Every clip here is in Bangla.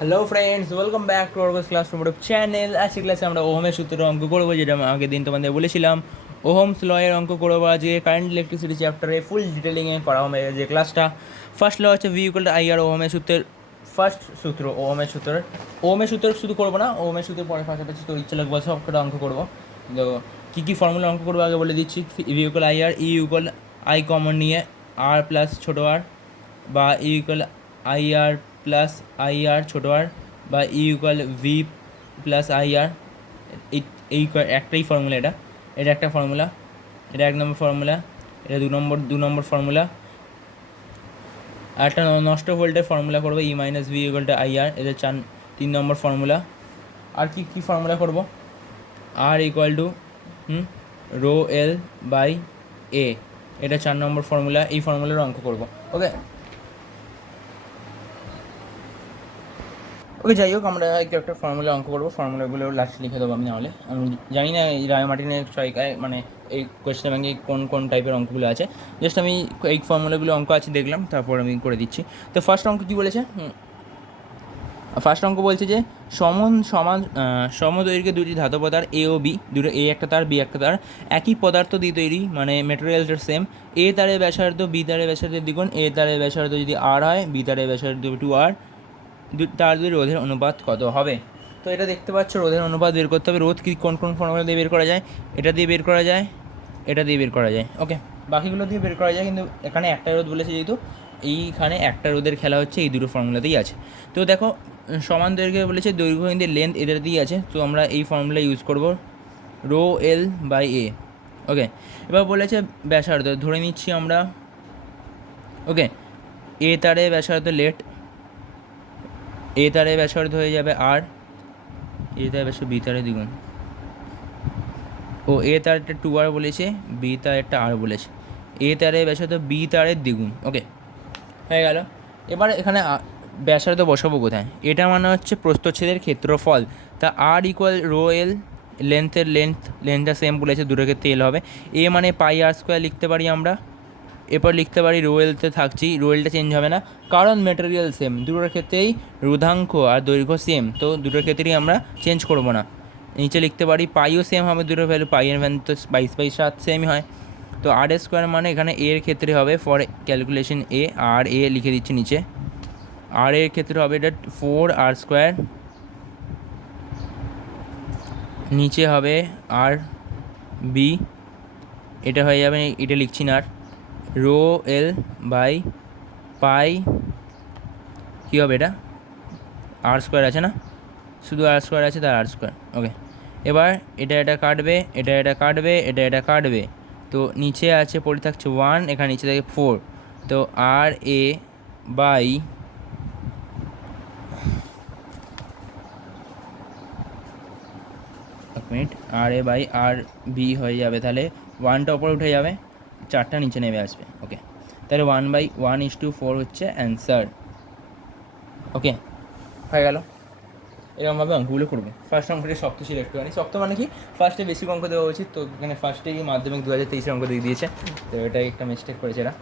Hello friends welcome back to orgs class channel আজকে ক্লাসে আমরা ওহমের সূত্রের অঙ্ক করব, যেটা আমি আগের দিন তোমাদের বলেছিলাম। ওহমস লয়ের অঙ্ক করব আজকে। কারেন্ট ইলেকট্রিসিটি চ্যাপ্টারে ফুল ডিটেলিংয়ে করা হবে যে ক্লাসটা ফার্স্ট ল হচ্ছে ভি ইকুয়াল আই আর ওহমের সূত্রের ফার্স্ট সূত্র ওহমের সূত্রের। ওহমের সূত্র শুধু করব না ওহমের সূত্রের পরে পাশাপাশি তোর ইচ্ছা লাগবে সব কটা অঙ্ক করব। তো কী কী ফর্মুলা অঙ্ক করব আগে বলে দিচ্ছি। V equal I R E I common নিয়ে আর প্লাস ছোটো আর বা E equal I R plus I R ছোটো আর বা E equal V plus I R এই একটাই ফর্মুলা এটা। এটা একটা ফর্মুলা এটা এক নম্বর ফর্মুলা এটা দু নম্বর দু নম্বর ফর্মুলা আর একটা নষ্ট ভোল্টের ফর্মুলা করব E minus V equal to I R এটা চার, তিন নম্বর ফর্মুলা আর কি, কী ফর্মুলা করব? R equal to hmm rho L by A এটা চার নম্বর ফর্মুলা এই ফর্মুলার অঙ্ক করব ওকে ওকে, যাই হোক, আমরা একটু একটা ফর্মুলা অঙ্ক করব। ফর্মুলাগুলো লাস্টে লিখে দেবো আমি নাহলে। আমি জানি না এই রায় মার্টিনের ছয়কায় মানে এই কোয়েশ্চেন ব্যাঙ্কে কোন কোন টাইপের অঙ্কগুলো আছে। জাস্ট আমি এই ফর্মুলাগুলো অঙ্ক আছে, দেখলাম, তারপর আমি করে দিচ্ছি। তো ফার্স্ট অঙ্ক কী বলেছে? ফার্স্ট অঙ্ক বলছে যে, সমন সমান সমদৈর্ঘ্যে দুটি ধাতব তার এ ও বি দুটো এ একটা তার বি একটা তার, একই পদার্থ দিয়ে তৈরি মানে মেটেরিয়ালটার সেম এ তারের ব্যাসার্ধ বি তারের ব্যাসার্ধের দ্বিগুণ এ তারের ব্যাসার্ধ যদি আর হয় বি তারের ব্যাসার্ধ টু আর তার দুই রোধের অনুপাত কত হবে? তো এটা দেখতে পাচ্ছ, রোধের অনুপাত বের করতে হবে। রোধ কি, কোন কোন ফর্মুলা দিয়ে বের করা যায়? এটা দিয়ে বের করা যায়, এটা দিয়ে বের করা যায়। ওকে বাকিগুলো দিয়ে বের করা যায়, কিন্তু এখানে একটা রোধ বলেছে যেহেতু, এইখানে একটা রোধের খেলা হচ্ছে, এই দুটো ফর্মুলাতেই আছে। তো দেখো, সমান দৈর্ঘ্য বলেছে, দৈর্ঘ্য কিন্তু লেন্থ এদের দিয়ে আছে। তো আমরা এই ফর্মুলা ইউজ করব rho L by A okay এবার বলেছে ব্যাসার্ধ, ধরে নিচ্ছি আমরা ওকে এ তারে ব্যাসার্ধ লেট এ তারে ব্যাসার্ধ হয়ে যাবে আর এ তারে ব্যাসার্ধ বি তারে দ্বিগুণ। ও এ তারটা টু আর বলেছে বি তারেরটা আর বলেছে। এ তারে ব্যাসার্ধ বি তারের দ্বিগুণ। ওকে হয়ে গেল। এবার এখানে ব্যাসার্ধ বসাবো কোথায়? এটা মানে হচ্ছে প্রস্থচ্ছেদের ক্ষেত্রফল। তা আর ইকুয়াল রো এল লেন্থের লেন্থ লেন্থটা সেম বলেছে দুটোর ক্ষেত্রে এল হবে। এ মানে পাই আর স্কোয়ার লিখতে পারি আমরা। এরপর লিখতে পারি রোয়েলতে থাকছি, রোয়েলটা চেঞ্জ হবে না। কারণ মেটেরিয়াল সেম দুটোর ক্ষেত্রেই রোধাঙ্ক আর দৈর্ঘ্য সেম তো দুটোর ক্ষেত্রেই আমরা চেঞ্জ করব না। নিচে লিখতে পারি পাইও সেম হবে দুটো ভ্যালু পাইয়ের ভ্যালু তো বাইশ বাই সাত সেমই হয়। তো আর এ স্কোয়ার মানে এখানে এর ক্ষেত্রে হবে ফর ক্যালকুলেশন এ আর এ লিখে দিচ্ছি নিচে। আর এর ক্ষেত্রে হবে এটা ফোর আর স্কোয়ার নিচে হবে আর বি এটা হয়ে যাবে, এটা লিখছি না আর। রো এল বাই পাই, কী হবে এটা? আর স্কোয়ার আছে না? শুধু আর স্কোয়ার আছে, তার আর স্কোয়ার। ওকে। এবার এটা এটা কাটবে, এটা এটা কাটবে, এটা এটা কাটবে। তো নিচে আছে, পড়ে থাকছে ওয়ান এখানে নিচে থাকে ফোর তো R A by minute, R A by R B হয়ে যাবে তাহলে। ওয়ানটা ওপরে উঠে যাবে। চারটা নিচে নেমে আসবে ওকে তাহলে one by one is two four হচ্ছে অ্যান্সার ওকে হয়ে গেল। এরকমভাবে অঙ্কগুলো করব। ফার্স্ট অঙ্কটা শক্ত ছিল একটুখানি শক্ত মানে কি? ফার্স্টে বেশি অঙ্ক দেওয়া উচিত তো, এখানে ফার্স্টেই মাধ্যমিক দু হাজার তেইশে অঙ্ক দিয়ে দিয়েছে। তো এটাই একটা মিস্টেক করেছে এরা।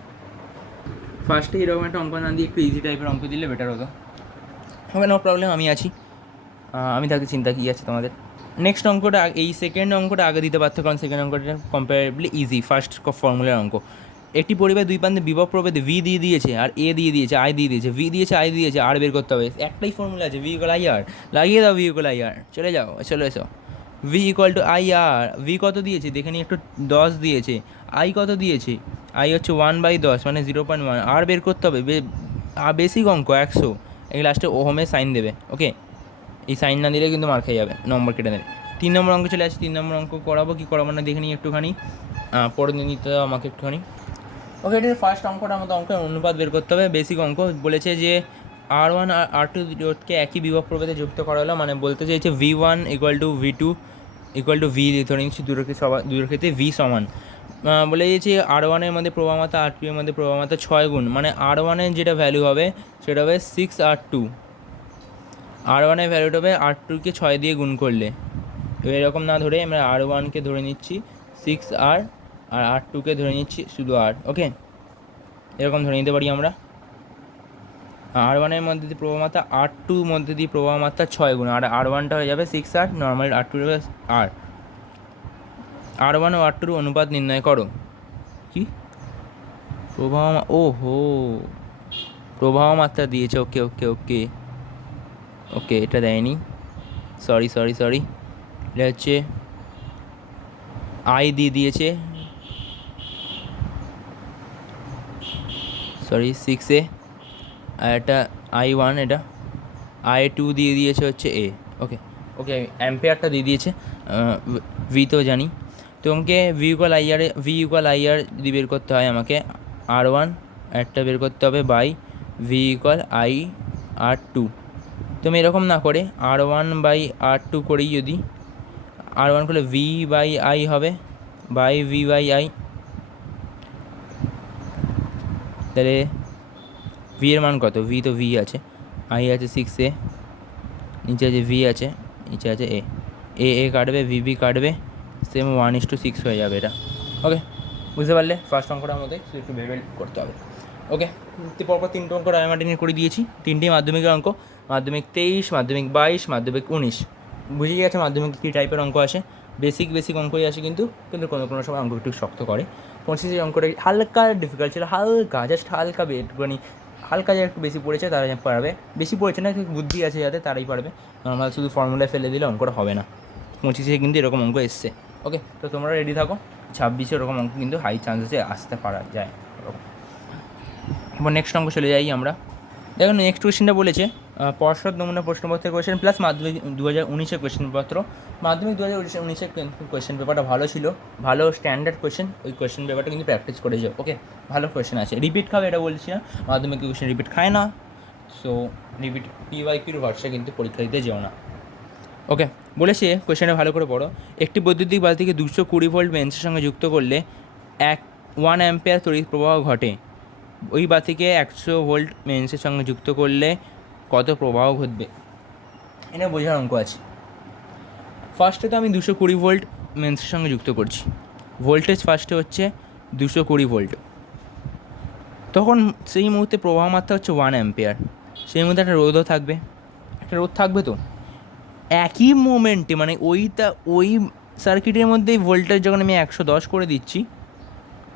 ফার্স্টে এরকম একটা অঙ্ক না দিয়ে একটু ইজি টাইপের অঙ্ক দিলে বেটার হতো। হবে নো প্রবলেম আমি আছি। আমি থাকি চিন্তা কী আছে তোমাদের? নেক্সট অঙ্কটা এই সেকেন্ড অঙ্কটা আগে দিতে পারতো, কারণ সেকেন্ড অঙ্কটা কম্পারেবলি ইজি ফার্স্ট ফর্মুলার অঙ্ক। একটি পরিবার দুই প্রান্তে বিভব প্রভেদে ভি দিয়ে দিয়েছে, আর এ দিয়ে দিয়েছে আই দিয়ে দিয়েছে ভি দিয়েছে আই দিয়েছে আর বের করতে হবে। একটাই ফর্মুলা আছে ভি ইকুয়াল আই আর লাগিয়ে দাও ভি ইকুয়াল আই আর চলে যাও, চলে এসো। V equal to I R V কত দিয়েছে? দেখে নিই, একটু দশ দিয়েছে। আই কত দিয়েছে? আই হচ্ছে ওয়ান বাই দশ মানে জিরো পয়েন্ট ওয়ান আর বের করতে হবে, বে- আর বেসিক অঙ্ক একশো। এই লাস্টে ওহমে সাইন দেবে ওকে এই সাইন না দিলে কিন্তু মার খেয়ে যাবে, নম্বর কেটে নেবে। তিন নম্বর অঙ্ক চলে আসছে, তিন নম্বর অঙ্ক করাবো, কি করাবো না দেখে নিই একটুখানি। পরে নিতে আমাকে একটুখানি। ওকে এটা ফার্স্ট অঙ্কটা, আমাদের অঙ্কের অনুপাত বের করতে হবে বেসিক অঙ্ক। বলেছে যে আর ওয়ান আর আর টু রোডকে একই বিভব প্রভেদে যুক্ত করা হলো মানে বলতে চাইছে V one equal to V two equal to V ধরে নিচ্ছি দুটোর ক্ষেত্রে সবার দুটোর ক্ষেত্রে ভি সমান। বলে দিয়েছে আর ওয়ানের মধ্যে প্রভামাতা আর টু এর মধ্যে প্রভামাতা ছয় গুণ মানে আর ওয়ানের যেটা ভ্যালু হবে, সেটা হবে সিক্স আর টু আর ওয়ানের ভ্যালুটা হবে আর টুকে ছয় দিয়ে গুণ করলে। এবার এরকম না ধরে আমরা আর ওয়ানকে ধরে নিচ্ছি সিক্স আর আর আর টুকে ধরে নিচ্ছি শুধু আর ওকে এরকম ধরে নিতে পারি আমরা। আর ওয়ানের মধ্যে দিয়ে প্রবাহ মাত্রা আর টু মধ্যে দিয়ে প্রবাহ মাত্রা ছয় গুণ, আর আর ওয়ানটা হয়ে যাবে six R normal R two হবে আর আর ওয়ান ও আর টুর অনুপাত নির্ণয় করো। কি? প্রবাহ ও হো প্রবাহ মাত্রা দিয়েছে ওকে ওকে ওকে ওকে এটা দেয়নি। সরি সরি সরি এটা হচ্ছে আই দিয়ে দিয়েছে। সরি সিক্সে আর একটা আই ওয়ান এটা আই টু দিয়ে দিয়েছে হচ্ছে এ ওকে ওকে অ্যাম্পেয়ারটা দিয়ে দিয়েছে। ভি তো জানি। তো আমাকে V equal I R V equal I R যদি বের করতে হয় আমাকে আর ওয়ান একটা বের করতে হবে by V equal I R two তো আমি এরকম না করে R one by R two করেই যদি আর ওয়ান করলে ভি বাই আই হবে বাই ভি বাই আই তাহলে ভি এর মান কত? ভি তো ভি আছে আই আছে সিক্স এ নিচে আছে ভি আছে, নিচে আছে এ এ এ কাটবে ভি বি কাটবে same one is two six হয়ে যাবে এটা ওকে বুঝতে পারলে? ফার্স্ট অঙ্কটার মধ্যে একটু ভেবে করতে হবে ওকে পরপর তিনটে অঙ্ক রায়মার্টিনের করে দিয়েছি তিনটি মাধ্যমিকের অঙ্ক মাধ্যমিক তেইশ, মাধ্যমিক বাইশ, মাধ্যমিক উনিশ। বুঝে গেছে মাধ্যমিক কী টাইপের অঙ্ক আসে? বেসিক বেসিক অঙ্কই আসে কিন্তু কিন্তু কোনো কোনো সময় অঙ্ক একটু শক্ত করে। পঁচিশের অঙ্কটা হালকা ডিফিকাল্ট ছিল, হালকা জাস্ট হালকা একটুখানি হালকা যে একটু বেশি পড়েছে তারা পারবে। বেশি পড়েছে না বুদ্ধি আছে যাতে তারাই পারবে। নর্মাল শুধু ফর্মুলায় ফেলে দিলে অঙ্কটা হবে না। পঁচিশে কিন্তু এরকম অঙ্ক এসছে। ওকে তো তোমরা রেডি থাকো। ছাব্বিশে এরকম অঙ্ক কিন্তু হাই চান্স আছে আসতে পারা যায়। এবার নেক্সট অঙ্ক চলে যাই আমরা। দেখুন নেক্সট কোয়েশ্চেনটা বলেছে পর্ষদ নমুনা প্রশ্নপত্রের কোয়েশ্চেন প্লাস মাধ্যমিক দু হাজার উনিশের কোয়েশ্চেনপত্র মাধ্যমিক দু হাজার উনিশের কোয়েশ্চেন পেপারটা ভালো ছিল, ভালো স্ট্যান্ডার্ড কোয়েশ্চেন ওই কোয়েশ্চেন পেপারটা কিন্তু প্র্যাকটিস করে যাও ওকে ভালো কোয়েশ্চেন আছে। রিপিট খাবে এটা বলছি না, মাধ্যমিক কোয়েশ্চেন রিপিট খায় না সো রিপিট পি ওয়াই পির ভরসা কিন্তু পরীক্ষা দিতে যেও না ওকে বলেছে কোয়েশ্চেনটা ভালো করে পড়ো। একটি বৈদ্যুতিক বালতিকে দুশো কুড়ি ভোল্ট বেঞ্চের সঙ্গে যুক্ত করলে এক ওয়ান অ্যাম্পেয়ার তড়িৎ প্রবাহ ঘটে। ওই বাতিকে একশো ভোল্ট মেন্সের সঙ্গে যুক্ত করলে কত প্রবাহ ঘটবে? এটা বোঝার অঙ্ক আছে। ফার্স্টে তো আমি দুশো কুড়ি ভোল্ট মেন্সের সঙ্গে যুক্ত করছি। ভোল্টেজ ফার্স্টে হচ্ছে দুশো কুড়ি ভোল্ট তখন সেই মুহূর্তে প্রবাহ মাত্রা হচ্ছে ওয়ান অ্যাম্পেয়ার সেই মুহূর্তে একটা রোদও থাকবে। একটা রোদ থাকবে তো? একই মোমেন্টে মানে ওইটা, ওই সার্কিটের মধ্যেই ভোল্টেজ যখন আমি একশো দশ করে দিচ্ছি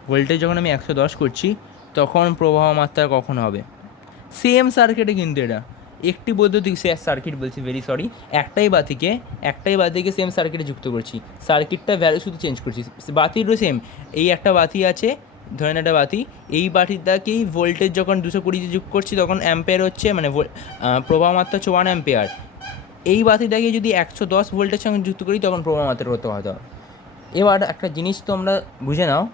ভোল্টেজ যখন আমি একশো দশ করছি, তখন প্রবাহ মাত্রা কখন হবে? সেম সার্কিটে কিন্তু এটা। একটি বৈদ্যুতিক সার্কিট বলছি ভেরি সরি একটাই বাতিকে একটাই বাতিকে সেম সার্কিটে যুক্ত করছি। সার্কিটটা ভ্যালু শুধু চেঞ্জ করছি। বাতিরও সেম এই একটা বাতি আছে, ধরেন একটা বাতি, এই বাতিটাকেই ভোল্টেজ যখন দুশো কুড়িতে যুক্ত করছি, তখন অ্যাম্পেয়ার হচ্ছে মানে প্রবাহ মাত্রা হচ্ছে ওয়ান অ্যাম্পেয়ার এই বাতিটাকে যদি একশো দশ ভোল্টের সঙ্গে যুক্ত করি, তখন প্রবাহ মাত্রা হতে হবে। এবার একটা জিনিস তোমরা বুঝে নাও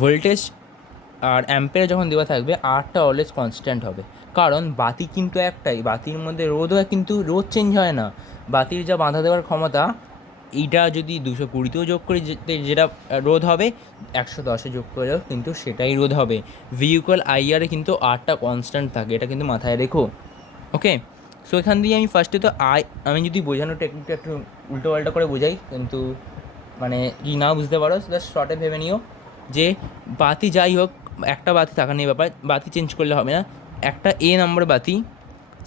ভোল্টেজ আর অ্যাম্পেয়ার যখন দেওয়া থাকবে আরটা অলওয়েজ কনস্ট্যান্ট হবে। কারণ বাতি কিন্তু একটাই, বাতির মধ্যে রোদও কিন্তু রোদ চেঞ্জ হয় না। বাতির যা বাঁধা দেওয়ার ক্ষমতা, এইটা যদি দুশো কুড়িতেও যোগ করি যেটা রোধ হবে, একশো দশে যোগ করেও কিন্তু সেটাই রোধ হবে। ভিউকল আইআরে কিন্তু আরটা কনস্ট্যান্ট থাকে, এটা কিন্তু মাথায় রেখো। ওকে সো এখান দিয়ে আমি ফার্স্টে তো আই আমি যদি বোঝানোর টেকনিকটা একটু উল্টো পাল্টা করে বোঝাই, কিন্তু মানে কি না বুঝতে পারো জাস্ট শর্টে ভেবে নিও। যে বাতি যাই হোক, একটা বাতি থাকা নেই ব্যাপার, বাতি চেঞ্জ করলে হবে না। একটা এ নম্বর বাতি,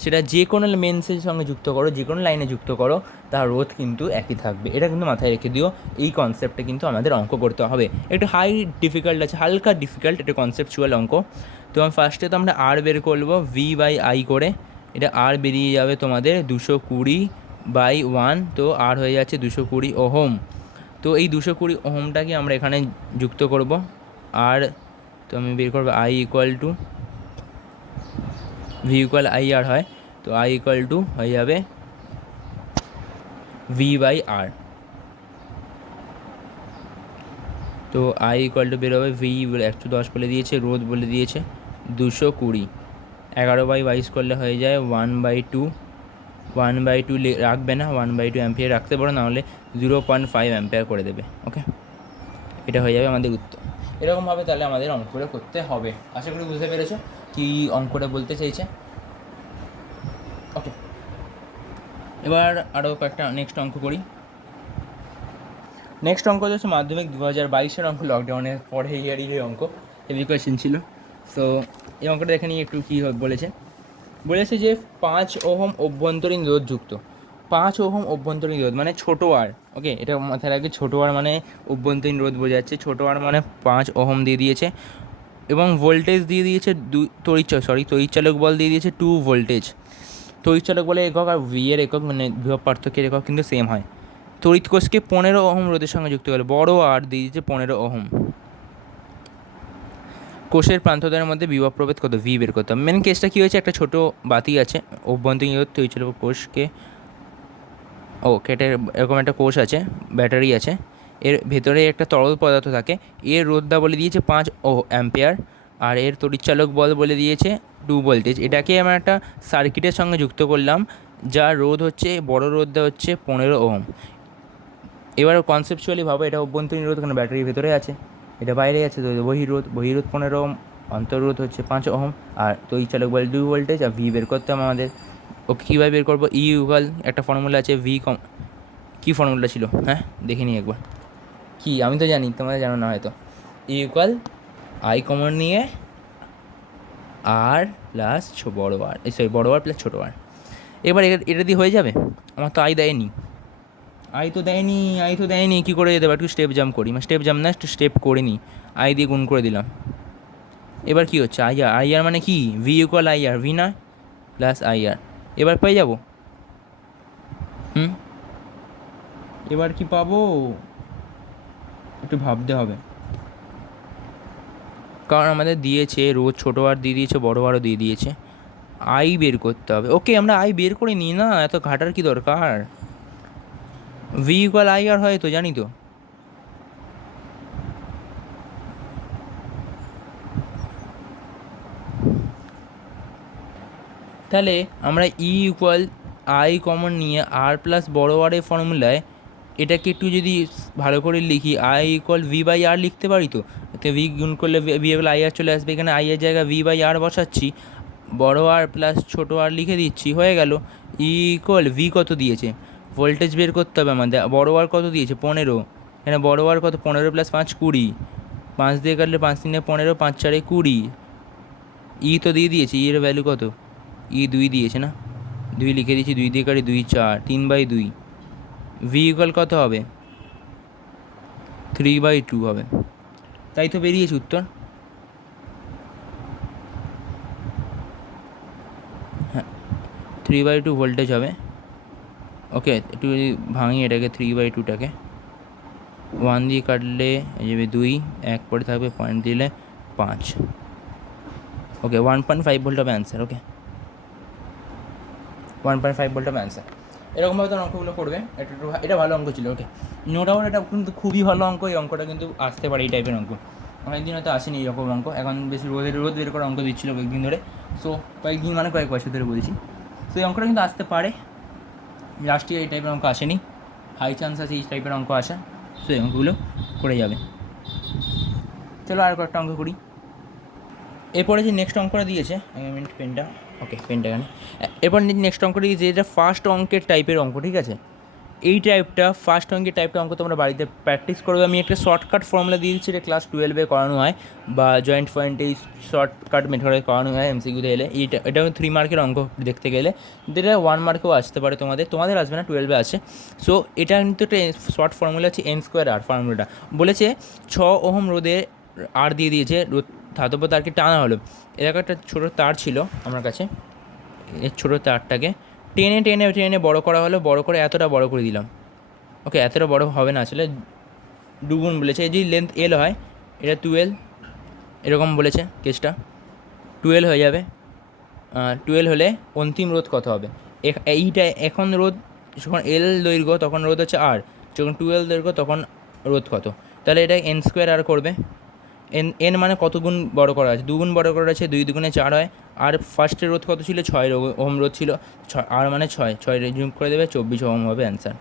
সেটা যে কোনো মেন্সের সঙ্গে যুক্ত করো, যে কোনো লাইনে যুক্ত করো, তার রোধ কিন্তু একই থাকবে। এটা কিন্তু মাথায় রেখে দিও, এই কনসেপ্টটা কিন্তু আমাদের অঙ্ক করতে হবে। একটু হাই ডিফিকাল্ট আছে, হালকা ডিফিকাল্ট এটা কনসেপচুয়াল অঙ্ক। তো আমি ফার্স্টে তো আমরা আর বের করব ভি বাই আই করে। এটা আর বেরিয়ে যাবে তোমাদের দুশো কুড়ি বাই ওয়ান তো আর হয়ে যাচ্ছে দুশো কুড়ি ওহম। তো এই দুশো কুড়ি ওহমটাকে আমরা এখানে যুক্ত করব। আর তো আমি বের করব I equal to V equal I R হয়, তো আই ইকুয়াল টু হয়ে যাবে ভি বাই আর তো আই ইকুয়াল টু বেরোবে ভি একশো দশ বলে দিয়েছে রোদ বলে দিয়েছে, দুশো কুড়ি। এগারো বাই বাইশ করলে হয়ে যায় one by two one by two রাখবে না ওয়ান বাই টু অ্যাম্পিয়ার রাখতে পারো, নাহলে জিরো পয়েন্ট ফাইভ অ্যাম্পিয়ার করে দেবে ওকে এটা হয়ে যাবে আমাদের উত্তর। এরকমভাবে তাহলে আমাদের অঙ্কটা করতে হবে। আশা করি বুঝতে পেরেছ? কি অঙ্কটা বলতে চাইছে? ওকে এবার আরও কয়েকটা নেক্সট অঙ্ক করি। নেক্সট অঙ্ক হচ্ছে মাধ্যমিক দু হাজার বাইশের অঙ্ক লকডাউনের পরে ইয়ারই অঙ্ক হেভি কোয়েশ্চেন ছিল। সো এই অঙ্কটা দেখে নিয়ে একটু কী বলেছে। বলেছে যে পাঁচ ওহম অভ্যন্তরীণ রোধ যুক্ত। পাঁচ ওহম অভ্যন্তরীণ রোধ মানে ছোটো আর ওকে এটা মাথায় রাখবে, ছোটো আর মানে অভ্যন্তরীণ রোধ বোঝাচ্ছে। ছোটো আর মানে পাঁচ ওহম দিয়ে দিয়েছে। এবং ভোল্টেজ দিয়ে দিয়েছে দুই তড়িৎ সরি তড়িৎচালক বল দিয়ে দিয়েছে টু ভোল্টেজ তড়িৎচালক বলে একক আর ভি এর একক মানে বিভব পার্থক্যের একক কিন্তু সেম হয়। তড়িৎ কোষকে পনেরো ওহম রোধের সঙ্গে যুক্ত করে, বড় আর দিয়ে দিয়েছে পনেরো ওহম। কোষের প্রান্তদের মধ্যে বিভব প্রভেদ কত? ভি বের করতে হবে। মেন কেসটা কী হয়েছে? একটা ছোটো বাতি আছে, অভ্যন্তরীণ তৈরি কোষকে, ও কেটে এরকম একটা কোষ আছে ব্যাটারি আছে। এর ভেতরে একটা তরল পদার্থ থাকে। এর রোধদা বলে দিয়েছে পাঁচ ও অ্যাম্পেয়ার। আর এর তড়িৎচালক বল বলে দিয়েছে টু ভোল্টেজ। এটাকে আমরা একটা সার্কিটের সঙ্গে যুক্ত করলাম যার রোধ হচ্ছে, বড় রোধটা হচ্ছে পনেরো ওহম। এবার কনসেপচুয়ালি ভাবো, এটা অভ্যন্তরীণ রোধ কারণ ব্যাটারির ভেতরে আছে, এটা বাইরে আছে, তো বহিরোধ বহিরোধ পনেরো ওহম, অন্তর্রোধ হচ্ছে পাঁচ ওহম, আর তড়িৎচালক বল দুই ভোল্টেজ, আর ভি বের করতে হবে আমাদের। ওকে কীভাবে বের করব? ই ইউকাল একটা ফর্মুলা আছে ভি কম কী ফর্মুলা ছিল? হ্যাঁ দেখে নিই একবার। কি? আমি তো জানি তোমাদের জানো না হয়তো। ইকুয়াল আই কমন নিয়ে আর প্লাস বড়ো আর সরি বড়ো আর প্লাস ছোটো আর এবার এটা দিয়ে হয়ে যাবে? আমার তো আই দেয়নি। আই তো দেয়নি আই তো দেয়নি, কী করে যেতে পারে? একটু স্টেপ জাম্প করি। মানে স্টেপ জাম্প না, একটু স্টেপ করে নিই আই দিয়ে গুণ করে দিলাম। এবার কি হচ্ছে? আই আর আই আর মানে কি? V equal I R V নয় প্লাস আই আর। এবার পেয়ে যাব? হুম? এবার কি পাবো? একটু ভাবতে হবে। কারণ আমাদের দিয়েছে রোজ ছোটো আর দিয়ে দিয়েছে, বড়ো আরও দিয়ে দিয়েছে। আই বের করতে হবে। ওকে, আমরা আই বের করে নিই না, এত ঘাটার কি দরকার? ভি ইকুয়াল আই আর হয় তো, জানি তো। তাহলে আমরা ই ইকুয়াল আই কমন নিয়ে আর প্লাস বড়ো আরের ফর্মুলায় এটাকে একটু যদি ভালো করে লিখি I equal V by R লিখতে পারি তো? ভি গুণ করলে ভি এগুলো আই আর চলে আসবে। এখানে আই এর জায়গায় ভি বাই আর বসাচ্ছি। বড়ো আর প্লাস ছোটো আর লিখে দিচ্ছি, হয়ে গেল। ইকুয়াল ভি কত দিয়েছে? ভোল্টেজ বের করতে হবে আমাদের। বড়ো আর কত দিয়েছে? পনেরো। এখানে বড়ো আর কত? পনেরো প্লাস পাঁচ, কুড়ি। পাঁচ দিয়ে কাটলে পাঁচ তিনে পনেরো, পাঁচ চারে কুড়ি। ই তো দিয়ে দিয়েছে ই এর ভ্যালু কত? ই দুই দিয়েছে না? দুই লিখে দিয়েছি, দুই দিয়ে কাটি দুই চার, তিন বাই দুই। ভি কত হবে? থ্রি বাই টু হবে। তাই তো বেরিয়েছে উত্তর। হ্যাঁ থ্রি বাই টু ভোল্টেজ হবে। ওকে একটু যদি ভাঙি এটাকে থ্রি বাই টুটাকে ওয়ান দিয়ে কাটলে যাবে দুই, এক পরে থাকবে পয়েন্ট দিলে পাঁচ। Okay one point five volt হবে answer okay one point five volt হবে অ্যান্সার এরকমভাবে তো অঙ্কগুলো করবে। এটা এটা ভালো অঙ্ক ছিল ওকে নো ডাউট এটা কিন্তু খুবই ভালো অঙ্ক, এই অঙ্কটা কিন্তু আসতে পারে, এই টাইপের অঙ্ক। অনেকদিন হয়তো আসেনি এরকম অঙ্ক, এখন বেশি রোদের রোদ বের করে অঙ্ক দিচ্ছিল কয়েকদিন ধরে। সো কয়েকদিন মানে কয়েক বছর ধরে বলেছি। সো এই অঙ্কটা কিন্তু আসতে পারে। লাস্ট ইয়ার এই টাইপের অঙ্ক আসেনি। হাই চান্স আছে এই টাইপের অঙ্ক আসা। সো এই অঙ্কগুলো করে যাবে। চলো আর কয়েকটা অঙ্ক করি। এরপরে যে নেক্সট অঙ্কটা দিয়েছে মিনিট পেনটা ওকে পেনটা এখানে। এরপর নেক্সট অঙ্কটা দিয়েছে যেটা ফার্স্ট অঙ্কের টাইপের অঙ্ক, ঠিক আছে? এই টাইপটা ফার্স্ট অঙ্কের টাইপটা অঙ্ক তোমরা বাড়িতে প্র্যাকটিস করবে। আমি একটা শর্টকাট ফর্মুলা দিয়ে দিচ্ছি, এটা ক্লাস টুয়েলভে করানো হয়, বা জয়েন্ট পয়েন্টে এই শর্টকাট মেথডে করানো হয় এমসিকিউতে এলে। এইটা এটা থ্রি মার্কের অঙ্ক দেখতে গেলে। যেটা ওয়ান মার্কেও আসতে পারে তোমাদের তোমাদের আসবে না টুয়েলভে আছে। সো এটা কিন্তু একটা শর্ট ফর্মুলা আছে এন স্কোয়ার আর ফর্মুলাটা বলেছে, ছ ওহম রোদে আর দিয়ে দিয়েছে রোদ ধাতব তারকে টানা হলো। এরকম একটা ছোটো তার ছিল আমার কাছে। এর ছোটো তারটাকে টেনে টেনে টেনে বড় করা হলো, বড় করে এতটা বড় করে দিলাম। ওকে, এতটা বড় হবে না, আসলে দুগুণ বলেছে। এই যদি লেন্থ এল হয়, এটা টুয়েলভ এরকম বলেছে কেসটা টুয়েলভ হয়ে যাবে। টুয়েলভ হলে অন্তিম রোধ কত হবে? এইটা এখন রোধ, যখন এল দৈর্ঘ্য তখন রোধ হচ্ছে আর যখন টুয়েলভ দৈর্ঘ্য তখন রোধ কত? তাহলে এটা এন স্কোয়ার আর করবে। এন এন মানে কত গুণ বড় করা আছে? দুগুণ বড় করা আছে দুই দুগুণে চার হয়। আর ফার্স্টের রোধ কত ছিল? ছয় ওহম রোধ ছিল। ছয় আর মানে ছয়। ছয় যোগ করে দেবে চব্বিশ ওহম হবে অ্যান্সার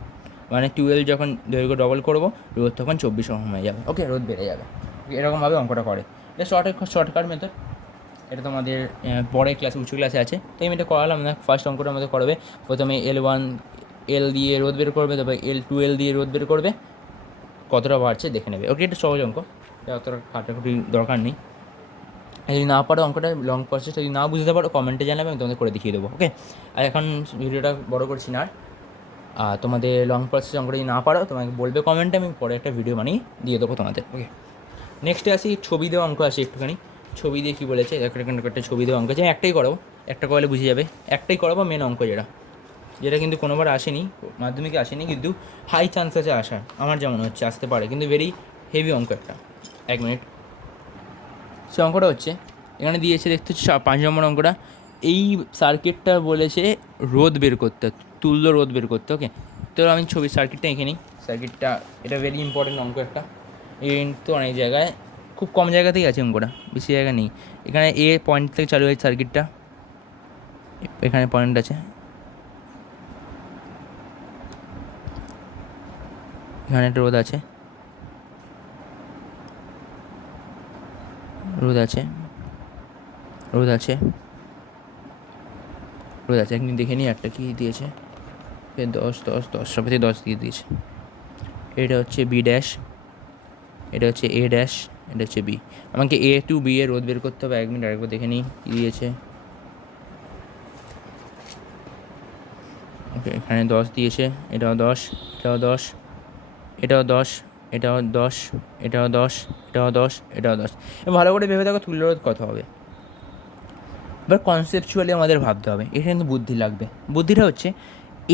মানে টুয়েলভ যখন দৈর্ঘ্য ডবল করব রোধ তখন চব্বিশ ওহম হয়ে যাবে। ওকে রোধ বেড়ে যাবে। এরকমভাবে অঙ্কটা করে। এটা শর্ট শর্টকাট মেথড এটা তোমাদের আহ, পরে ক্লাসে উঁচু ক্লাসে আছে। তো আমি এটা করালাম না। ফার্স্ট অঙ্কটা আমাদের করবে। প্রথমে এল ওয়ান এল দিয়ে রোদ বের করবে তারপর এল টুয়েলভ দিয়ে রোদ বের করবে। কতটা বাড়ছে দেখে নেবে। ওকে এটা সহজ অঙ্ক। অতটা কাটাকুটি দরকার নেই। যদি না পারো অঙ্কটা লং প্রসেসটা যদি না বুঝতে পারো কমেন্টে জানাবে, আমি তোমাদের করে দেখিয়ে দেবো ওকে আর এখন ভিডিওটা বড় করছি না। আর তোমাদের লং প্রসেস অঙ্কটা যদি না পারো, তোমাকে বলবে কমেন্টে আমি পরে একটা ভিডিও বানিয়ে দিয়ে দেবো তোমাদের ওকে নেক্সটে আসি, ছবি দেওয়া অঙ্ক আসি একটুখানি। ছবি দিয়ে কী বলেছে? একটা ছবি দেওয়া অঙ্ক আছে, আমি একটাই করাবো। একটা করলে বুঝে যাবে। একটাই করাবো মেন অঙ্ক যেটা। যেটা কিন্তু কোনোবার আসেনি, মাধ্যমিকে আসেনি, কিন্তু হাই চান্স আছে আসার, আমার যেমন হচ্ছে, আসতে পারে। কিন্তু ভেরি হেভি অঙ্ক একটা এক মিনিট। সে অঙ্কটা হচ্ছে, এখানে দিয়েছে, দেখতে হচ্ছে পাঁচ নম্বর অঙ্কটা। এই সার্কিটটা বলেছে রোদ বের করতে, তুল্য রোদ বের করতে ওকে তো আমি ছবি সার্কিটটা এঁকে নিই। সার্কিটটা এটা ভেরি ইম্পর্টেন্ট অঙ্ক একটা। এই তো অনেক জায়গায়, খুব কম জায়গাতেই আছে অঙ্কটা, বেশি জায়গা নেই। এখানে এ পয়েন্ট থেকে চালু হয়েছে সার্কিটটা এখানে পয়েন্ট আছে। এখানে একটা রোদ আছে। রোদ আছে। রোদ আছে। রোদ আছে। একদিন দেখে নিই একটা কী দিয়েছে। এ দশ দশ দশ সবাই দশ দিয়ে দিয়েছে। এটা হচ্ছে বি ড্যাশ এটা হচ্ছে এ ড্যাশ এটা হচ্ছে বি আমাকে এ টু বি এর রোদ বের করতে হবে। এক মিনিট আরেকবার দেখে নিই কী দিয়েছে। ওকে এখানে দশ দিয়েছে। এটাও দশ এটাও দশ এটাও দশ। এটাও দশ এটাও দশ এটাও দশ এটাও দশ। ভালো করে ভেবে দেখো তুল্য রোধ কত হবে। এবার কনসেপচুয়ালি আমাদের ভাবতে হবে এটা কিন্তু বুদ্ধি লাগবে। বুদ্ধিটা হচ্ছে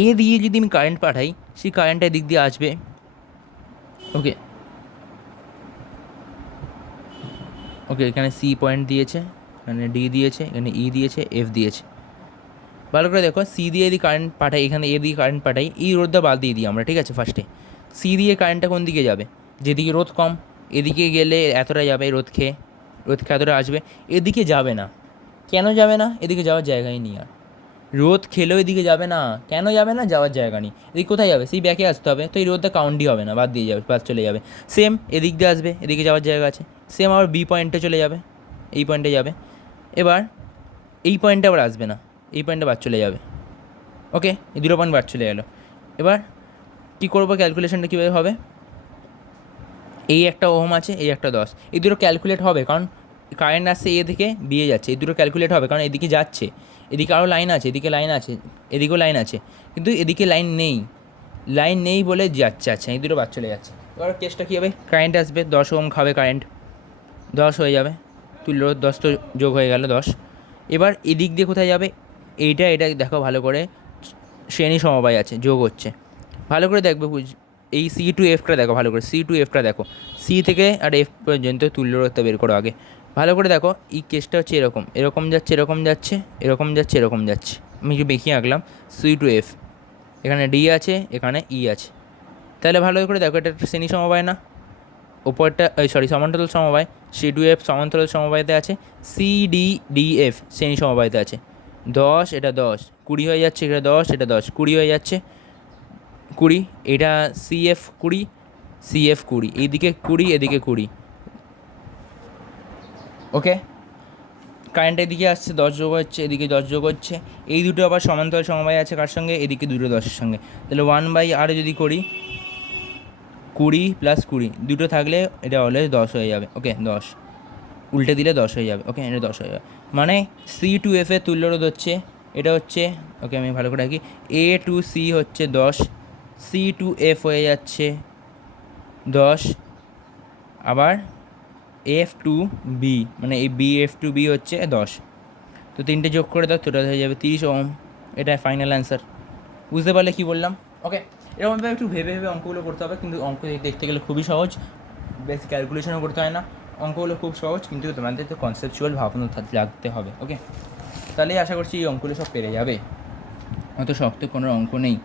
এ দিয়ে যদি আমি কারেন্ট পাঠাই, সেই কারেন্টটা দিক দিয়ে আসবে। ওকে ওকে এখানে সি পয়েন্ট দিয়েছে, এখানে ডি দিয়েছে, এখানে ই দিয়েছে এফ দিয়েছে। ভালো করে দেখো সি দিয়ে যদি কারেন্ট পাঠাই, এখানে এ দিয়ে কারেন্ট পাঠাই এই রোদটা বাদ দিয়ে দিই আমরা, ঠিক আছে ফার্স্টে সি দিয়ে কারেন্টটা কোন দিকে যাবে? যেদিকে রোদ কম, এদিকে গেলে এতটা যাবে রোদ খেয়ে রোদ খেয়ে এতটা আসবে, এদিকে যাবে না। কেন যাবে না? এদিকে যাওয়ার জায়গাই নেই আর। রোদ খেলেও এদিকে যাবে না। কেন যাবে না? যাওয়ার জায়গা নেই। এদিকে কোথায় যাবে? সেই ব্যাকে আসতে হবে। তো এই রোদটা কাউন্টই হবে না, বাদ দিয়ে যাবে বাদ চলে যাবে। সেম এদিক দিয়ে আসবে, এদিকে যাওয়ার জায়গা আছে। সেম আবার বি পয়েন্টে চলে যাবে, এই পয়েন্টে যাবে। এবার এই পয়েন্টে আবার আসবে না, এই পয়েন্টে বাদ চলে যাবে। ওকে এই দুটো পয়েন্ট বাদ চলে গেলো। এবার কী করব ক্যালকুলেশনটা কীভাবে হবে? এই একটা ওহম আছে এই একটা দশ। এই দুটো ক্যালকুলেট হবে, কারণ কারেন্ট আসছে এ থেকে বিয়ে যাচ্ছে। এই দুটো ক্যালকুলেট হবে, কারণ এদিকে যাচ্ছে। এদিকে আরও লাইন আছে, এদিকে লাইন আছে, এদিকেও লাইন আছে। কিন্তু এদিকে লাইন নেই। লাইন নেই বলে যাচ্ছে আচ্ছা এই দুটো বাদ চলে যাচ্ছে। এবার কেসটা কী হবে? কারেন্ট আসবে, দশ ওম খাবে কারেন্ট দশ হয়ে যাবে। তুল্য দশ তো যোগ হয়ে গেল দশ। এবার এদিক দিয়ে কোথায় যাবে? এইটা, এটা দেখো ভালো করে। শ্রেণি সমবায় আছে, যোগ হচ্ছে। ভালো করে দেখবে এই সি টু এফটা দেখো, ভালো করে। সি টু এফটা দেখো। সি থেকে আর এফ পর্যন্ত তুল্যরতা বের করো আগে। ভালো করে দেখো, এই কেসটা হচ্ছে এরকম। এরকম যাচ্ছে এরকম যাচ্ছে এরকম যাচ্ছে এরকম যাচ্ছে। আমি একটু বেঁকিয়ে আঁকলাম। সি টু এফ এখানে ডি আছে, এখানে ই আছে। তাহলে ভালো করে দেখো, এটা একটা শ্রেণি সমবায় না? ওপরটা ওই সরি সমান্তরাল সমবায়। সি টু এফ সমান্তরাল সমবায়তে আছে। সি ডি ডি এফ শ্রেণি সমবায়তে আছে। দশ, এটা দশ। কুড়ি হয়ে যাচ্ছে, এটা দশ এটা দশ। কুড়ি হয়ে যাচ্ছে। কুড়ি, এটা সিএফ কুড়ি সিএফ কুড়ি, এইদিকে কুড়ি, এদিকে কুড়ি। ওকে কারেন্ট এদিকে আসছে, দশ যোগ হচ্ছে, এদিকে দশ যোগ হচ্ছে। এই দুটো আবার সমান্তরাল সমবায় আছে কার সঙ্গে? এদিকে দুটো দশের সঙ্গে। তাহলে ওয়ান বাই আর যদি করি, কুড়ি প্লাস কুড়ি, দুটো থাকলে এটা অলওয়েজ দশ হয়ে যাবে। ওকে দশ। উল্টে দিলে দশ হয়ে যাবে। ওকে এটা দশ হয়ে যাবে। মানে সি টু এফ এর তুল্যরোধ হচ্ছে, এটা হচ্ছে ওকে আমি ভালো করে রাখি এ টু সি হচ্ছে দশ সি টু এফ হয়ে যাচ্ছে। দশ। আবার এফ টু বি মানে এই বি এফ টু বি হচ্ছে দশ। তো তিনটে যোগ করে দাও টোটাল হয়ে যাবে তিরিশ ওম। এটা ফাইনাল অ্যান্সার বুঝতে পারলে কী বললাম? ওকে এরকমভাবে একটু ভেবে ভেবে অঙ্কগুলো করতে হবে, কিন্তু অঙ্ক দেখতে গেলে খুবই সহজ। বেশি ক্যালকুলেশনও করতে হয় না। অঙ্কগুলো খুব সহজ, কিন্তু তোমাদের তো কনসেপচুয়াল ভাবনা লাগতে হবে ওকে তাহলে আশা করছি এই অঙ্কগুলো সব পেরে যাবে। অত শক্ত কোনো অঙ্ক নেই।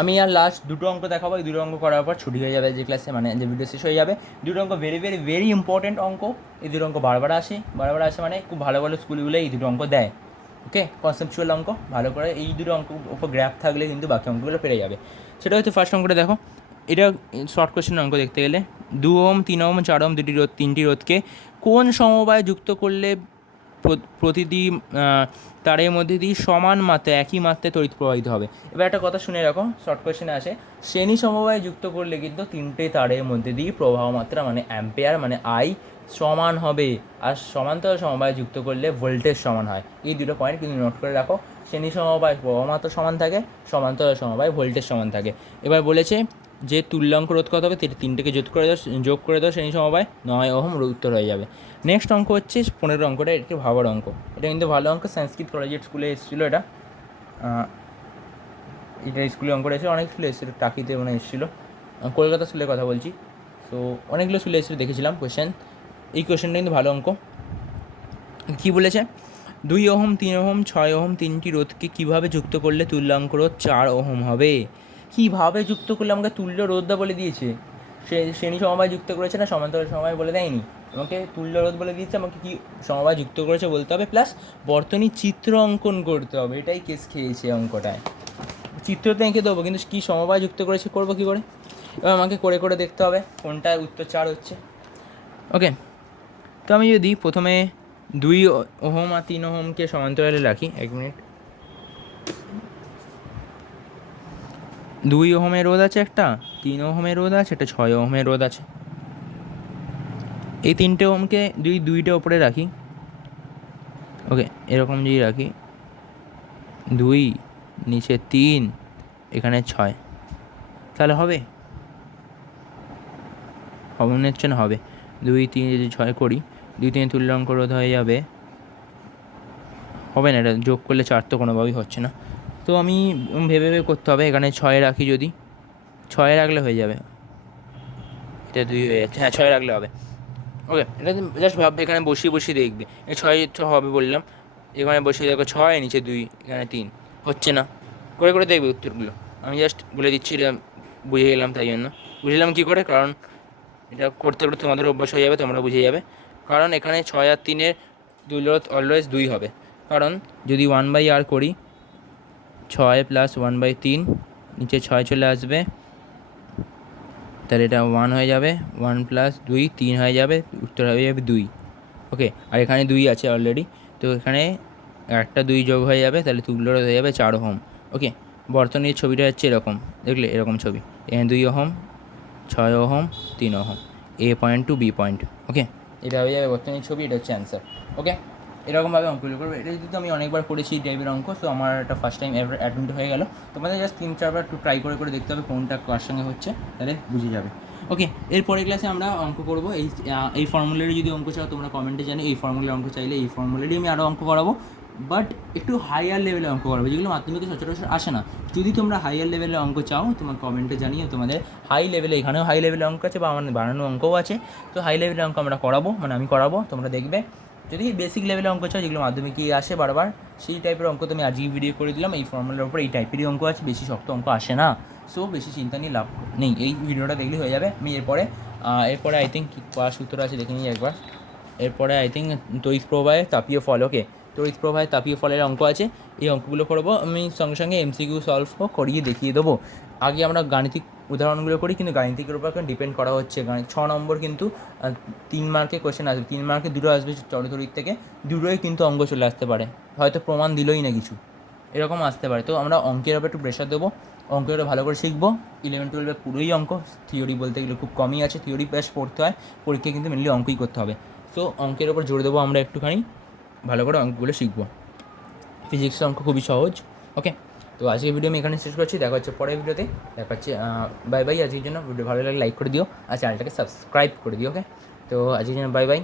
আমি আর লাস্ট দুটো অঙ্ক দেখাবো, এই দুটো অঙ্ক করার পর ছুটি হয়ে যাবে যে ক্লাসে মানে যে ভিডিও শেষ হয়ে যাবে। দুটো অঙ্ক ভেরি ভেরি ভেরি ইম্পর্টেন্ট অঙ্ক। এই দুটো অঙ্ক বারবার আসে বারবার আসে মানে খুব ভালো ভালো স্কুলগুলো এই দুটো অঙ্ক দেয়। ওকে কনসেপচুয়াল অঙ্ক, ভালো করে এই দুটো অঙ্ক উপর গ্র্যাপ থাকলে কিন্তু বাকি অঙ্কগুলো পেরে যাবে। সেটা হচ্ছে ফার্স্ট অঙ্কটা দেখো। এটা শর্ট কোয়েশ্চেন অঙ্ক দেখতে গেলে। দু ওম, তিন ওম, চার ওম, দুটি রোধ, তিনটি রোধকে কোন সমবায় যুক্ত করলে প্রতিটি তারের মধ্যে দিয়ে সমান মাত্রায় একই মাত্রায় তড়িৎ প্রবাহিত হবে। এবার একটা কথা শুনে রাখো শর্ট কোয়েশ্চেনে আসে। শ্রেণি সমবায় যুক্ত করলে কিন্তু তিনটে তারের মধ্যে দিয়ে প্রবাহ মাত্রা মানে অ্যাম্পেয়ার মানে আই সমান হবে। আর সমান্তরাল সমবায় যুক্ত করলে ভোল্টেজ সমান হয়। এই দুটো পয়েন্ট কিন্তু নোট করে রাখো। শ্রেণি সমবায় প্রবাহমাত্রা সমান থাকে, সমান্তরাল সমবায় ভোল্টেজ সমান থাকে। এবার বলেছে যে তুল্যাঙ্ক রোধ কত হবে, তিন- তিনটেকে যোগ করে দাও, যোগ করে দাও শ্রেণি সমবায়, নয় ওহম উত্তর হয়ে যাবে। নেক্সট অঙ্ক হচ্ছে পনেরো অঙ্কটা এটা ভাবার অঙ্ক। এটা কিন্তু ভালো অঙ্ক, সংস্কৃত কলেজের স্কুলে এসেছিল এটা। এটা স্কুলে অঙ্কটা এসেছিল অনেক স্কুলে এসেছিল টাকিতে মানে এসেছিল। কলকাতা স্কুলের কথা বলছি। তো অনেকগুলো স্কুলে এসেছিল, দেখেছিলাম কোয়েশ্চেন এই কোয়েশ্চেনটা কিন্তু ভালো অঙ্ক। কী বলেছে? দুই ওহম, তিন ওহম, ছয় ওহম, তিনটি রোধকে কীভাবে যুক্ত করলে তুল্যাঙ্ক রোধ চার ওহম হবে? কীভাবে যুক্ত করলে আমাকে তুল্য রোধটা বলে দিয়েছে? সে, শ্রেণি সমবায় যুক্ত করেছে না, সমান্তরাল সমবায় বলে দেয়নি। আমাকে তুল্য রোধ বলে দিয়েছে, আমাকে কি সমবায় যুক্ত করেছে বলতে হবে প্লাস বর্তনী চিত্র অঙ্কন করতে হবে, এটাই কেস খেয়েছে অঙ্কটায়। চিত্রতে এঁকে দেবো, কিন্তু কী সমবায় যুক্ত করেছে, করব কী করে? এবার আমাকে করে করে দেখতে হবে, কোনটা উত্তর চার হচ্ছে। ওকে তো আমি যদি প্রথমে দুই ওহম আর তিন ওহমকে সমান্তরালে রাখি, এক মিনিট। দুই ওহমের রোধ আছে একটা, তিন ওহমের রোধ আছে একটা, ছয় ওহমের রোধ আছে। এই তিনটে ওহমকে দুই দুইটা ওপরে রাখি, ওকে, এরকম যদি রাখি, দুই, নিচে তিন, এখানে ছয়, তাহলে হবে? মনে হচ্ছে না হবে। দুই, তিন যদি ছয় করি, দুই, তিন তুল্যাঙ্ক রোধ হয়ে যাবে। হবে না, এটা যোগ করলে চার তো কোনোভাবেই হচ্ছে না। তো আমি ভেবে ভেবে করতে হবে, এখানে ছয় রাখি যদি। ছয় রাখলে হয়ে যাবে। এটা দুই হয়ে যাচ্ছে। হ্যাঁ ছয় রাখলে হবে। ওকে এটা জাস্ট ভাববে এখানে বসিয়ে বসিয়ে দেখবে। এই ছয় হবে বললাম। এখানে বসিয়ে দেখো ছয়, নিচে দুই, এখানে তিন। হচ্ছে না। করে করে দেখবে উত্তরগুলো। আমি জাস্ট বলে দিচ্ছি, এটা বুঝে গেলাম তাই জন্য। বুঝলাম কী করে? কারণ এটা করতে করতে তোমাদের অভ্যাস হয়ে যাবে, তোমরা বুঝে যাবে। কারণ এখানে ছয় আর তিনের দুই অলওয়েজ দুই হবে। কারণ যদি ওয়ান বাই আর করি ছয় প্লাস ওয়ান বাই তিন, নিচে ছয় চলে আসবে। তাহলে এটা ওয়ান হয়ে যাবে ওয়ান প্লাস দুই, তিন হয়ে যাবে, উত্তর হয়ে যাবে দুই। ওকে আর এখানে দুই আছে অলরেডি তো এখানে একটা দুই যোগ হয়ে যাবে, তাহলে তুল্যর হয়ে যাবে চার ওহম। ওকে বর্তনীর ছবিটা হচ্ছে এরকম, দেখলে এরকম ছবি। এখানে দুই ওহম, ছয় ওহম, তিন ohm. A point to B point okay এটা হয়ে যাবে বর্তমানের ছবি, এটা হচ্ছে অ্যান্সার ওকে এরকমভাবে অঙ্কগুলো করবে। এটা যদি আমি অনেকবার করেছি এই টাইপের অঙ্ক তো আমার একটা ফার্স্ট টাইম অ্যাটেম্প হয়ে গেল। তোমাদের জাস্ট তিন, চারবার একটু ট্রাই করে করে দেখতে হবে কোনটা কার সঙ্গে হচ্ছে, তাহলে বুঝে যাবে। ওকে এরপরের ক্লাসে আমরা অঙ্ক করব। এই এই ফর্মুলারই যদি অঙ্ক চাও, তোমরা কমেন্টে জানি এই ফর্মুলার অঙ্ক চাইলে এই ফর্মুলারই আমি আরও অঙ্ক করাবো। বাট একটু হাইয়ার লেভেলে অঙ্ক করাবো, যেগুলো মাধ্যমিকে সচরাচর আসে না। যদি তোমরা হাইয়ার লেভেলে অঙ্ক চাও, তোমার কমেন্টে জানিয়ে তোমাদের হাই লেভেলে এখানেও হাই লেভেলে অঙ্ক আছে, বা আমার বানানো অঙ্কও আছে। তো হাই লেভেলে অঙ্ক আমরা করাবো মানে আমি করাবো, তোমরা দেখবে। যদি বেসিক লেভেলের অঙ্ক চাও যেগুলো মাধ্যমিকে আসে বারবার, সেই টাইপের অঙ্ক তো আমি আজই ভিডিও করে দিলাম। এই ফর্মুলার উপর এই টাইপেরই অঙ্ক আছে, বেশি শক্ত অঙ্ক আসে না। সো বেশি চিন্তা নিয়ে লাভ নেই। এই ভিডিওটা দেখলেই হয়ে যাবে। আমি এরপরে এরপরে আই থিঙ্ক পাস উত্তর আছে, দেখে নিই একবার। এরপরে আই থিঙ্ক তড়িৎ প্রবাহে তাপীয় ফল ওকে তড়িৎ প্রবাহে তাপীয় ফলের অঙ্ক আছে। এই অঙ্কগুলো করব। আমি সঙ্গে সঙ্গে এমসিকিউ সলভ করিয়ে দেখিয়ে দেবো। আগে আমরা গাণিতিক উদাহরণগুলো করি, কিন্তু গাণিতিকের উপর ডিপেন্ড করা হচ্ছে। ছ নম্বর কিন্তু তিন মার্কে কোয়েশ্চেন আসবে। তিন মার্কে দুটো আসবে চরিতরিক থেকে, দুটোই কিন্তু অঙ্ক চলে আসতে পারে। হয়তো প্রমাণ দিলই না কিছু। এরকম আসতে পারে। তো আমরা অঙ্কের উপর একটু প্রেশার দেবো। অঙ্কের ভালো করে শিখব। ইলেভেন টুয়েলভে পুরোই অঙ্ক। থিওরি বলতে গেলে খুব কমই আছে। থিওরি বেশ পড়তে হয়। পরীক্ষায় কিন্তু মেনলি অঙ্কই করতে হবে। তো অঙ্কের ওপর জোর দেবো আমরা একটুখানি। ভালো করে অঙ্কগুলো শিখব। ফিজিক্সের অঙ্ক খুবই সহজ। ওকে তো আজকে ভিডিও আমি এখানে শেষ করছি। দেখা হচ্ছে পরের ভিডিওতে দেখা হচ্ছে বাই বাই আজকের জন্য ভিডিও ভালো লাগলে লাইক করে দিও আর চ্যানেলটাকে সাবস্ক্রাইব করে দিও ওকে তো আজকের জন্য বাই বাই